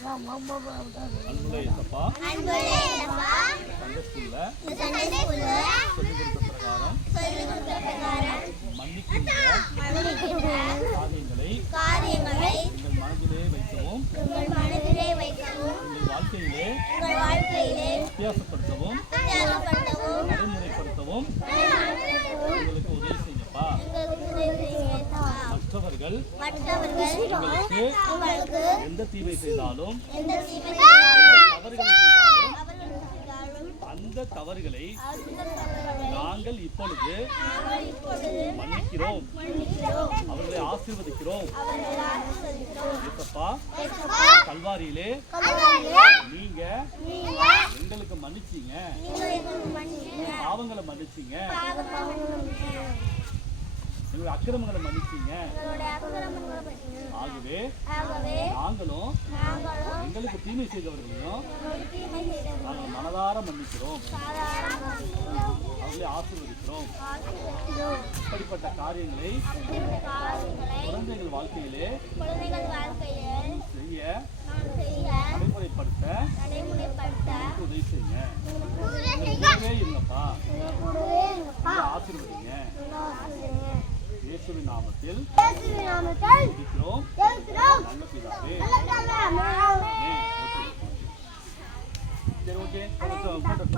அன்புள்ள இயேசப்பா, சண்டே ஸ்கூல்ல சொல்லிக் கொடுத்த பிரகாரம் மன்னிக்கின்ற காரியங்களை எங்கள் மனதிலே வைக்கவும் எங்கள் வாழ்க்கையிலே வித்தியாசப்படுத்தவும் நடைமுறைப்படுத்தவும் எங்களுக்கு உதவி செய்யப்பா. மற்றவர்கள் எங்களுக்கு எந்த தீமை செய்தாலும் அந்த தவறுகளை நாங்கள் இப்பொழுது மன்னிக்கிறோம், அவர்களை ஆசீர்வதிக்கிறோம். கல்வாரியிலே நீங்க எங்களுக்கு மன்னிச்சீங்க, பாவங்களை மன்னிச்சீங்க, எங்களுடைய அக்கிரமங்களை மன்னிச்சீங்க. ஆகவே நாங்களும் எங்களுக்கு தீமை செய்தவர்களையும் நாங்கள் மனதார மன்னிக்கிறோம், அவர்களை ஆசீர்வதிக்கிறோம். இப்படிப்பட்ட காரியங்களை குழந்தைகள் வாழ்க்கையிலே செய்ய நடைமுறைப்படுத்த உதவி செய்யுங்க. இருங்கப்பா, ஆசீர்வதிங்க. இயேசுவின் நாமத்தில் ஜெபிக்கிறோம் நல்ல பிதாவே. சரி, ஓகே.